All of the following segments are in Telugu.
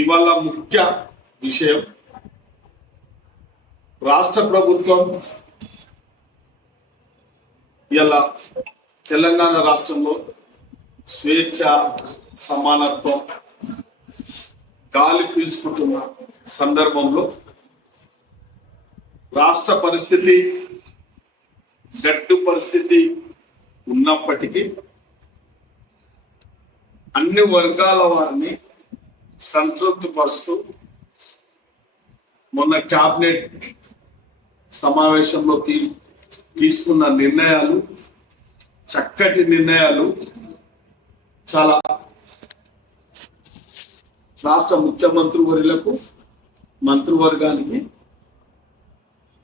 ఇవాళ ముఖ్య విషయం, రాష్ట్ర ప్రభుత్వం ఇలా తెలంగాణ రాష్ట్రంలో స్వేచ్ఛ, సమానత్వం గాలి పీల్చుకుంటున్న సందర్భంలో రాష్ట్ర పరిస్థితి గడ్డు పరిస్థితి ఉన్నప్పటికీ అన్ని వర్గాల వారిని సంతృప్తిపరుస్తూ మొన్న క్యాబినెట్ సమావేశంలో తీసుకున్న నిర్ణయాలు చక్కటి నిర్ణయాలు. చాలా రాష్ట్ర ముఖ్యమంత్రి వర్యులకు, మంత్రివర్గానికి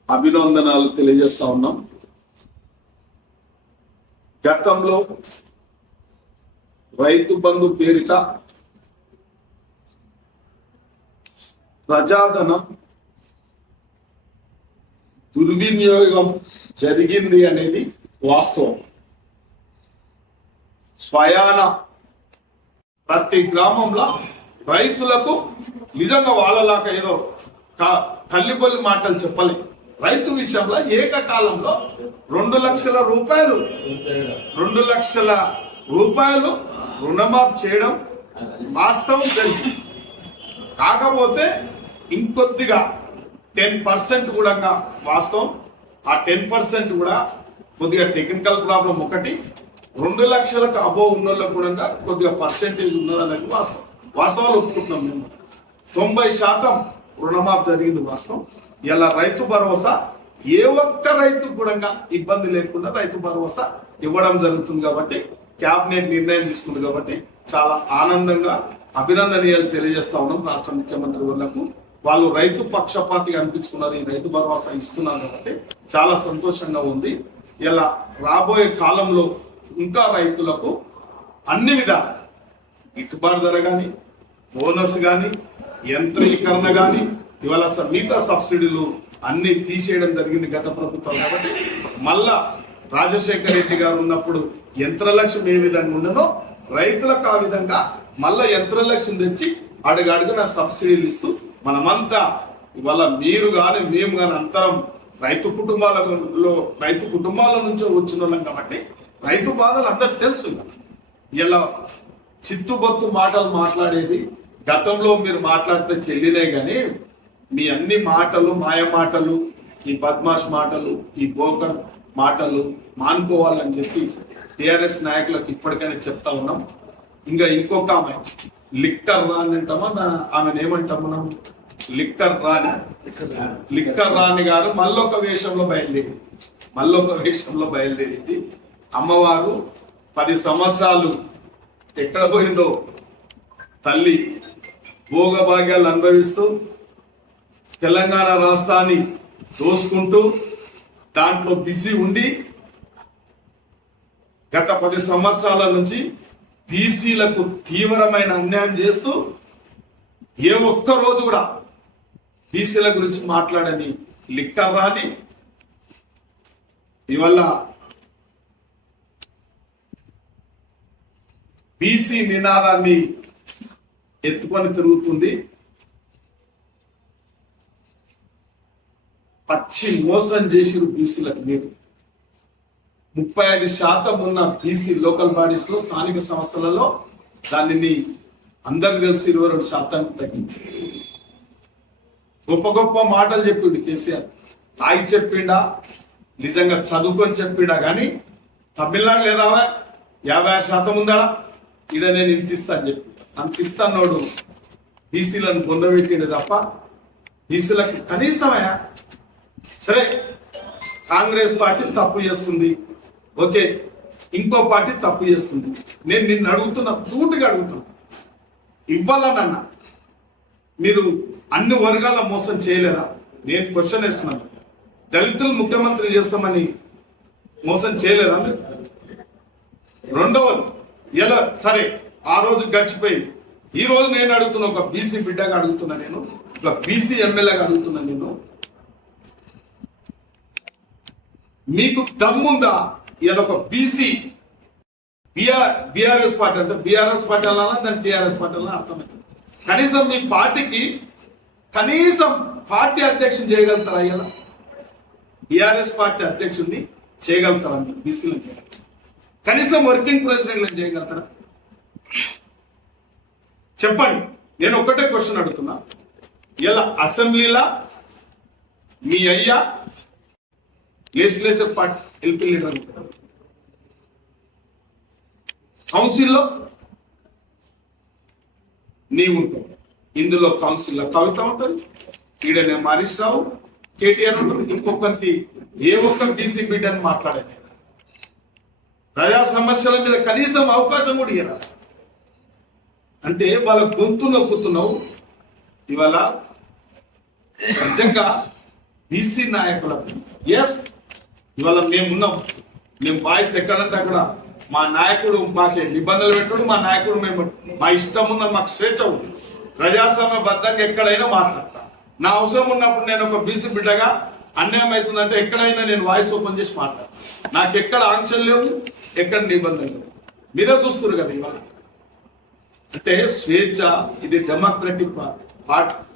అభినందనాలు తెలియజేస్తా ఉన్నాం. గతంలో రైతు బంధు పేరిట ప్రజాధనం దుర్వినియోగం జరిగింది అనేది వాస్తవం. స్వయాన ప్రతి గ్రామంలో రైతులకు నిజంగా వాళ్ళలాగా ఏదో తల్లిబొల్లి మాటలు చెప్పలే. రైతు విషయంలో ఏకకాలంలో 2 లక్షల రూపాయలు రుణమాఫీ చేయడం వాస్తవం జరిగింది. కాకపోతే ఇంకొద్దిగా 10% కూడా వాస్తవం. ఆ 10% కూడా కొద్దిగా టెక్నికల్ ప్రాబ్లం ఒకటి, 2 లక్షలకు అబోవ్ ఉన్న వాళ్ళకు కూడా కొద్దిగా పర్సెంటేజ్ ఉన్నదనేది వాస్తవాలు ఒప్పుకుంటున్నాం. మేము 90% రుణమాఫీ జరిగింది వాస్తవం. ఇలా రైతు భరోసా ఏ ఒక్క రైతు కూడా ఇబ్బంది లేకుండా రైతు భరోసా ఇవ్వడం జరుగుతుంది. కాబట్టి క్యాబినెట్ నిర్ణయం తీసుకుంది కాబట్టి చాలా ఆనందంగా అభినందనీయాలు తెలియజేస్తా ఉన్నాం రాష్ట్ర ముఖ్యమంత్రి వాళ్ళకు. వాళ్ళు రైతు పక్షపాతిగా అనిపించుకున్నారు, ఈ రైతు భరోసా ఇస్తున్నారు కాబట్టి చాలా సంతోషంగా ఉంది. ఇలా రాబోయే కాలంలో ఇంకా రైతులకు అన్ని విధాల గిట్టుబాటు ధర కానీ, బోనస్ కానీ, యంత్రీకరణ కానీ, ఇవాళ మిగతా సబ్సిడీలు అన్ని తీసేయడం జరిగింది గత ప్రభుత్వం. కాబట్టి మళ్ళా రాజశేఖర రెడ్డి గారు ఉన్నప్పుడు యంత్రలక్ష్యం ఏ విధంగా ఉండనో రైతులకు ఆ విధంగా మళ్ళా యంత్రలక్ష్యం తెచ్చి అడుగడుగున సబ్సిడీలు ఇస్తూ మనమంతా ఇవాళ మీరు కానీ మేము కానీ అంతరం రైతు కుటుంబాల నుంచో వచ్చిన వాళ్ళం కాబట్టి రైతు బాధలు అందరికి తెలుసు. ఇలా చిత్తుబొత్తు మాటలు మాట్లాడేది గతంలో మీరు మాట్లాడితే చెల్లినే కానీ మీ అన్ని మాటలు, మాయ మాటలు, ఈ బద్మాష్ మాటలు, ఈ బోకర్ మాటలు మానుకోవాలని చెప్పి టిఆర్ఎస్ నాయకులకు ఇప్పటికైనా చెప్తా ఉన్నాం. ఇంకా ఇంకొక ఆమె లిక్కర్ రాని అంటామా, ఆమెను ఏమంటాం మనం, లిక్కర్ రాణి గారు మళ్ళొక వేషంలో బయలుదేరింది. అమ్మవారు 10 సంవత్సరాలు ఎక్కడ పోయిందో తల్లి భోగభాగ్యాలు అనుభవిస్తూ తెలంగాణ రాష్ట్రాన్ని దోసుకుంటూ దాంట్లో బిజీ ఉండి గత 10 సంవత్సరాల నుంచి బీసీలకు తీవ్రమైన అన్యాయం చేస్తూ ఏ ఒక్క రోజు కూడా బీసీల గురించి మాట్లాడని లిక్కర్ రాని ఇవల్ల బీసీ నినాదాన్ని ఎత్తుకొని తిరుగుతుంది. పచ్చి మోసం చేసిరు బీసీలకు. మీరు 35% ఉన్న బీసీ లోకల్ బాడీస్ లో, స్థానిక సంస్థలలో దానిని అందరికి తెలిసి 22% తగ్గించారు. గొప్ప మాటలు చెప్పిండు కేసీఆర్. తాగి చెప్పిండా, నిజంగా చదువుకొని చెప్పిండా కానీ తమిళనాడు లేదా 56% ఉందాడా, ఈడ నేను ఇంత ఇస్తా అని చెప్పి అంత ఇస్తానోడు బీసీలను పొందబెట్టిండు తప్ప బీసీలకు కనీసమయ్యా. సరే, కాంగ్రెస్ పార్టీ తప్పు చేస్తుంది, ఓకే, ఇంకో పార్టీ తప్పు చేస్తుంది. నేను నిన్ను అడుగుతున్నా, చూటుగా అడుగుతున్నా, ఇవ్వాలనన్నా మీరు అన్ని వర్గాల మోసం చేయలేదా? నేను క్వశ్చన్ వేస్తున్నాను. దళితులు ముఖ్యమంత్రి చేస్తామని మోసం చేయలేదా మీరు? రెండవది, ఎలా సరే ఆ రోజు గడిచిపోయింది. ఈ రోజు నేను అడుగుతున్నా, ఒక బీసీ బిడ్డగా అడుగుతున్నా, నేను ఒక బీసీ ఎమ్మెల్యేగా అడుగుతున్నా, నేను మీకు దమ్ముందా? ఇలా ఒక బీసీ బీఆర్ఎస్ పార్టీ అంటే బీఆర్ఎస్ పార్టీ అలా దాని టీఆర్ఎస్ పార్టీ అలా అర్థమవుతుంది. కనీసం మీ పార్టీకి కనీసం పార్టీ అధ్యక్షుని చేయగలుగుతారా? ఇలా బీఆర్ఎస్ పార్టీ అధ్యక్షుడిని చేయగలుగుతారా? మీరు బీసీలను చేయగలుగుతారా? కనీసం వర్కింగ్ ప్రెసిడెంట్లను చేయగలుగుతారా? చెప్పండి. నేను ఒక్కటే క్వశ్చన్ అడుగుతున్నా. ఇలా అసెంబ్లీలా మీ అయ్యా లెజిస్లేచర్ పార్టీ ఎల్పీ లీడర్ అనుకుంటారు, కౌన్సిల్లో నీవు ఉంటావు, ఇందులో కౌన్సిల్లో కవిత ఉంటుంది, ఈడనే హరీష్ రావు, కేటీఆర్ ఉంటారు, ఇంకొకటి ఏ ఒక్క బీసీ బిడ్డని మాట్లాడేది ప్రజా సమస్యల మీద కనీసం అవకాశం కూడా ఇవ్వరా? అంటే వాళ్ళ గొంతు నొక్కుతున్నావు. ఇవాళ నిజంగా బీసీ నాయకులకు ఎస్ ఇవాళ మేమున్నాం, మేము వాయిస్ ఎక్కడంటే అక్కడ మా నాయకుడు మాకే నిబంధనలు పెట్టాడు, మా నాయకుడు మేము మా ఇష్టం ఉన్న మాకు స్వేచ్ఛ ఉంది, ప్రజాస్వామ్యబద్ధంగా ఎక్కడైనా మాట్లాడతా. నా అవసరం ఉన్నప్పుడు నేను ఒక బీసీ బిడ్డగా అన్యాయం అవుతుందంటే ఎక్కడైనా నేను వాయిస్ ఓపెన్ చేసి మాట్లాడతాను. నాకు ఎక్కడ ఆంక్షలు లేవు, ఎక్కడ నిబంధనలు లేవు. మీరే చూస్తున్నారు కదా ఇవాళ. అంటే స్వేచ్ఛ, ఇది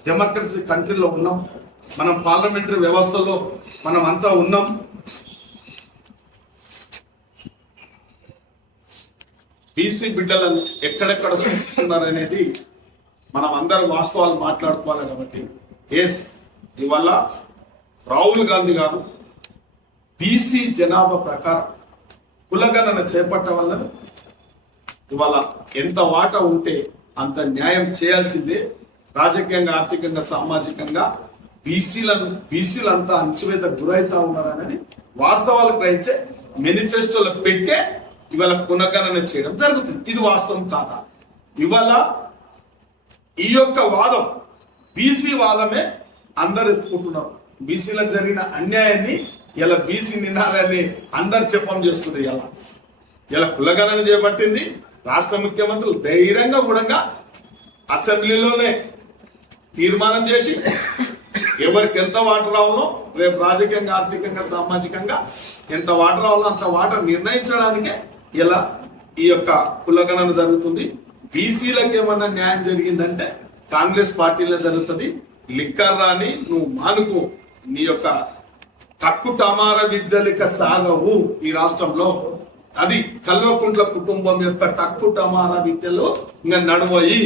డెమోక్రసీ కంట్రీలో ఉన్నాం, మనం పార్లమెంటరీ వ్యవస్థలో మనం అంతా ఉన్నాం. బీసీ బిడ్డలను ఎక్కడెక్కడ చూస్తున్నారు అనేది మనం అందరూ వాస్తవాలు మాట్లాడుకోవాలి. కాబట్టి ఎస్ ఇవాళ రాహుల్ గాంధీ గారు బీసీ జనాభా ప్రకారం కులగణన చేపట్ట వలన ఇవాళ ఎంత వాటా ఉంటే అంత న్యాయం చేయాల్సిందే. రాజకీయంగా, ఆర్థికంగా, సామాజికంగా బీసీలంతా అణచివేత గురైతా ఉన్నారు అనేది వాస్తవాలు గ్రహించే మేనిఫెస్టోలో పెట్టే ఇవాళ పునఃగణన చేయడం జరుగుతుంది. ఇది వాస్తవం కాదా? ఇవాళ ఈ యొక్క వాదం బీసీ వాదమే అందరు ఎత్తుకుంటున్నారు. బీసీలకు జరిగిన అన్యాయాన్ని ఇలా బీసీ నినాదాన్ని అందరు చెప్పం చేస్తుంది. ఇలా కులగణన చేపట్టింది రాష్ట్ర ముఖ్యమంత్రులు ధైర్యంగా కూడా అసెంబ్లీలోనే తీర్మానం చేసి ఎవరికి ఎంత వాటర్ రావాలో, రేపు రాజకీయంగా, ఆర్థికంగా, సామాజికంగా ఎంత వాటర్ రావాలో అంత వాటర్ నిర్ణయించడానికే ఇలా ఈ యొక్క కులగణన జరుగుతుంది. బీసీలకు ఏమన్నా న్యాయం జరిగిందంటే కాంగ్రెస్ పార్టీలో జరుగుతుంది. లిక్కర్ రాని నువ్వు మానుకో, నీ యొక్క కక్కు టమార విద్యలిక సాగవు ఈ రాష్ట్రంలో. అది కల్వకుంట్ల కుటుంబం యొక్క టక్కు టమారా విద్యలో ఇంకా నడువయి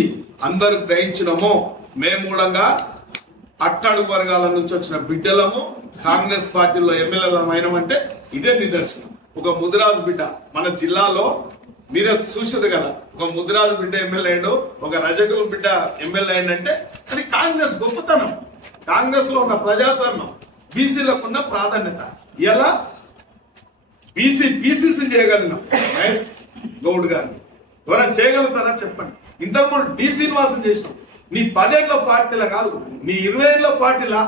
అందరు గ్రహించినము. మేము కూడా అట్టడుగు వర్గాల నుంచి వచ్చిన బిడ్డలము, కాంగ్రెస్ పార్టీలో ఎమ్మెల్యేలం అయినామంటే ఇదే నిదర్శనం. ఒక ముదిరాజు బిడ్డ మన జిల్లాలో మీరే చూసారు కదా, ఒక ముదిరాజు బిడ్డ ఎమ్మెల్యే అయ్యాడు, ఒక రజకుల బిడ్డ ఎమ్మెల్యే అయ్యంటే అది కాంగ్రెస్ గొప్పతనం, కాంగ్రెస్ లో ఉన్న ప్రజాస్వామ్యం, బీసీలకు ఉన్న ప్రాధాన్యత. ఎలా పీసీసీ చేయగలిగినాం మహేష్ గౌడ్ గారిని ఎవరైనా చేయగలుగుతారా చెప్పండి? ఇంతకుముందు డి శ్రీనివాసం చేసినాం. నీ 10 ఏళ్ళ పార్టీలా కాదు, నీ 20 ఏళ్ళ పార్టీలా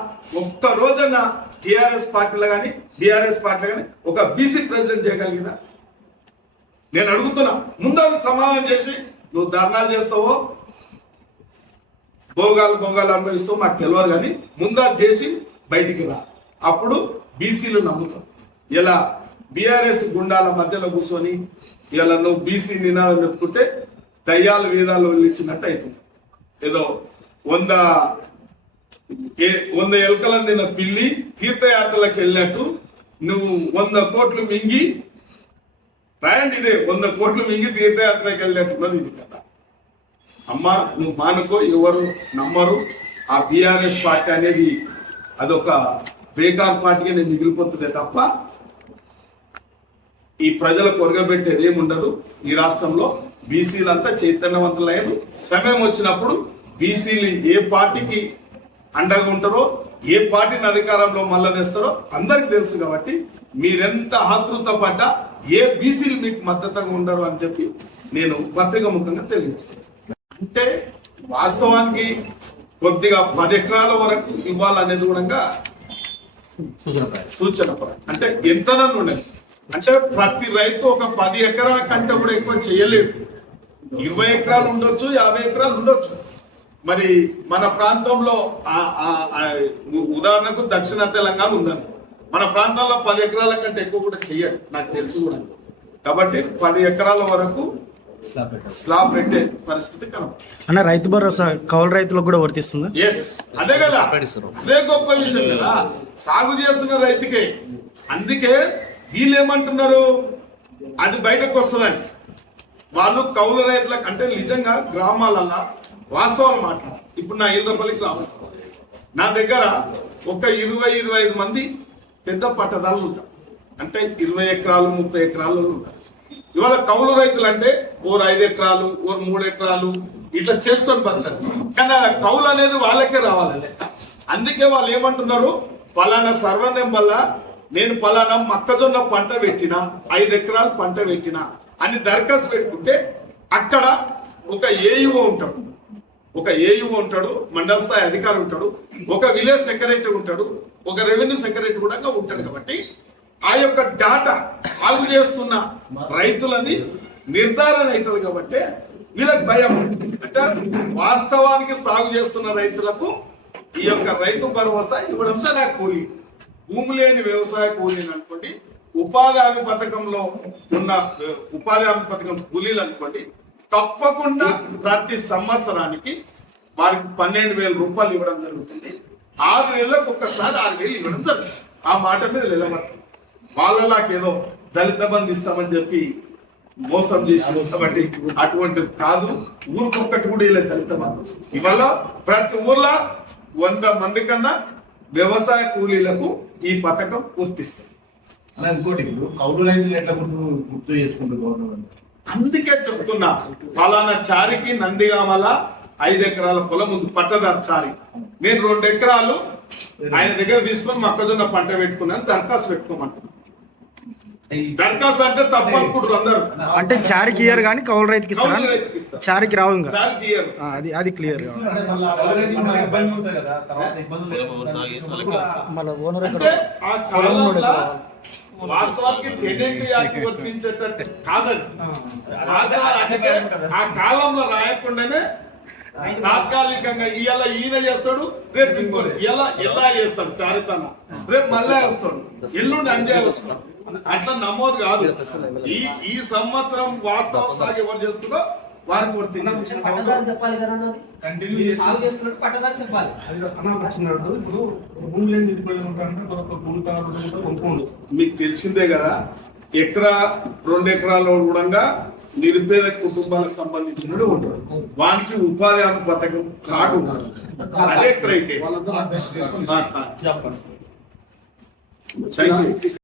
ఒక్క రోజున టిఆర్ఎస్ పార్టీలో కానీ బీఆర్ఎస్ పార్టీలో కానీ ఒక బీసీ ప్రెసిడెంట్ చేయగలిగినా? నేను అడుగుతున్నా. ముందు సమాధానం చేసి నువ్వు ధర్నాలు చేస్తావో భోగాలు అనుభవిస్తావు మాకు తెలియదు, కానీ ముందా చేసి బయటికి రా, అప్పుడు బీసీలు నమ్ముతావు. ఇలా బీఆర్ఎస్ గుండాల మధ్యలో కూర్చొని ఇలా నువ్వు బీసీ నినాదం ఎత్తుకుంటే దయ్యాలు వేదాలు వదిలించినట్టు అవుతుంది. ఏదో 100 ఎలుకలను తిన్న పిల్లి తీర్థయాత్రలకు వెళ్ళినట్టు నువ్వు 100 కోట్లు మింగి రాయండి. ఇదే 100 కోట్లు మింగి తీర్థయాత్రకి వెళ్ళినట్టున్నది ఇది కథ. అమ్మా నువ్వు మానుకో, ఎవరు నమ్మరు. ఆ బీఆర్ఎస్ పార్టీ అనేది అదొక బేకార్ పార్టీగా నేను మిగిలిపోతుందే తప్ప ఈ ప్రజలకు ఒరగబెట్టేది ఏముండదు. ఈ రాష్ట్రంలో బీసీలంతా చైతన్యవంతులయ్యారు. సమయం వచ్చినప్పుడు బీసీలు ఏ పార్టీకి అండగా ఉంటారో, ఏ పార్టీని అధికారంలో మళ్ళా తెస్తారో అందరికి తెలుసు. కాబట్టి మీరెంత ఆతృత పడ్డా ఏ బీసీలు మీకు మద్దతుగా ఉండరు అని చెప్పి నేను పత్రిక ముఖంగా తెలియజేస్తాను. అంటే వాస్తవానికి కొద్దిగా 10 ఎకరాల వరకు ఇవ్వాలనేది కూడా సూచన అంటే ఎంతనన్ను ఉండదు. అంటే ప్రతి రైతు ఒక 10 ఎకరాల కంటే కూడా ఎక్కువ చేయలేడు. 20 ఎకరాలు ఉండొచ్చు, 50 ఎకరాలు ఉండొచ్చు. మరి మన ప్రాంతంలో ఉదాహరణకు దక్షిణ తెలంగాణ ఉందని, మన ప్రాంతంలో 10 ఎకరాల కంటే ఎక్కువ కూడా చెయ్యరు, నాకు తెలుసు కూడా. కాబట్టి 10 ఎకరాల వరకు స్లాబ్ పెట్టే పరిస్థితి కనబడుతుంది. అన్న రైతు భరోసా కౌలు రైతులకు కూడా వర్తిస్తుందా? ఎస్, అదే కదా, అదే గొప్ప విషయం కదా, సాగు చేస్తున్న రైతుకే. అందుకే వీళ్ళు ఏమంటున్నారు, అది బయటకు వస్తుందని. వాళ్ళు కౌలు రైతులకు అంటే నిజంగా గ్రామాలల్లో వాస్తవాలు మాట్లాడారు. ఇప్పుడు నా ఇళ్ళపల్లి గ్రామం, నా దగ్గర ఒక 20-25 మంది పెద్ద పట్టదారులు ఉంటారు. అంటే 20 ఎకరాలు 30 ఎకరాలు ఉంటారు. ఇవాళ కౌలు రైతులు అంటే ఓరు 5 ఎకరాలు ఓరు 3 ఎకరాలు ఇట్లా చేసుకొని బతారు. కానీ ఆ కౌలు అనేది వాళ్ళకే రావాలి లెక్క. అందుకే వాళ్ళు ఏమంటున్నారు, పలానా సర్వనం వల్ల నేను పలానా మొక్కజొన్న పంట పెట్టినా 5 ఎకరాలు పంట పెట్టినా అని దరఖాస్తు పెట్టుకుంటే అక్కడ ఒక ఏయుఓ ఉంటాడు, మండల స్థాయి అధికారి ఉంటాడు, ఒక విలేజ్ సెక్రటరీ ఉంటాడు, ఒక రెవెన్యూ సెక్రటరీ కూడా ఉంటాడు. కాబట్టి ఆ యొక్క డాటా సాగు చేస్తున్న రైతులది నిర్ధారణ అవుతుంది. కాబట్టి వీళ్ళకి భయం అంటే వాస్తవానికి సాగు చేస్తున్న రైతులకు ఈ యొక్క రైతు భరోసా ఇవ్వడంతో నాకు కూలీ, భూమి లేని వ్యవసాయ కూలీని అనుకోండి, ఉపాధి హామీ పథకంలో ఉన్న ఉపాధి హామీ పథకం కూలీలు అనుకోండి, తప్పకుండా ప్రతి సంవత్సరానికి వారికి 12,000 రూపాయలు ఇవ్వడం జరుగుతుంది. 6 నెలలకు ఒక్కసారి 6,000 ఇవ్వడం జరుగుతుంది. ఆ మాట మీద నిలబడుతుంది. వాళ్ళలాకేదో దళిత బంధు ఇస్తామని చెప్పి మోసం చేసి కాబట్టి అటువంటిది కాదు. ఊరికొక్కటి కూడా ఇలా దళిత బంధు ఇవాళ ప్రతి ఊర్లో 100 మంది కన్నా వ్యవసాయ కూలీలకు ఈ పథకం పూర్తిస్తుంది. ఇంకోటి కౌలు రైతులు ఎట్లా గుర్తు చేసుకుంటారు గవర్నమెంట్? అందుకే చెప్తున్నా, పలానా చారికి నందిగామల 5 ఎకరాల పొలం ఉంది, పట్టదారు చారి, నేను 2 ఎకరాలు ఆయన దగ్గర తీసుకొని మొక్కజొన్న పంట పెట్టుకున్నాను, దరఖాస్తు పెట్టుకోమంటున్నాను. దరఖాస్తు అంటే తప్పు అనుకుంటారు అందరు. అంటే చారికి ఇయర్ కానీ కౌలు రైతుకి ఇస్తారా? కౌలు రైతుకి ఇస్తారు. చారికి రావు ఇంకా. చారికి ఇయ్యరు. అది క్లియర్. అంటే ఆ కాలంలో వాస్తవానికి టెనెంట్ యాక్ట్ వర్తించేటట్టు కాదది. వాస్తవాలు అందుకే ఆ కాలంలో రాయకుండానే తాత్కాలికంగా ఇవాళ ఈయన చేస్తాడు, రేపు ఇంకోటి ఎలా చేస్తాడు చారితన, రేపు మళ్ళా వస్తాడు, ఎల్లుండి అంజయ్ వస్తాడు. అట్లా నమోదు కాదు. ఈ సంవత్సరం వాస్తవ సాగు ఎవరు చేస్తున్నారో వారికి మీకు తెలిసిందే కదా, ఎకరా 2 ఎకరాల కూడా నిరుపేద కుటుంబాలకు సంబంధించిన ఉంటాడు, వానికి ఉపాధి హామీ పథకం కార్డు ఉంటుంది. అదే క్రైటీరియా.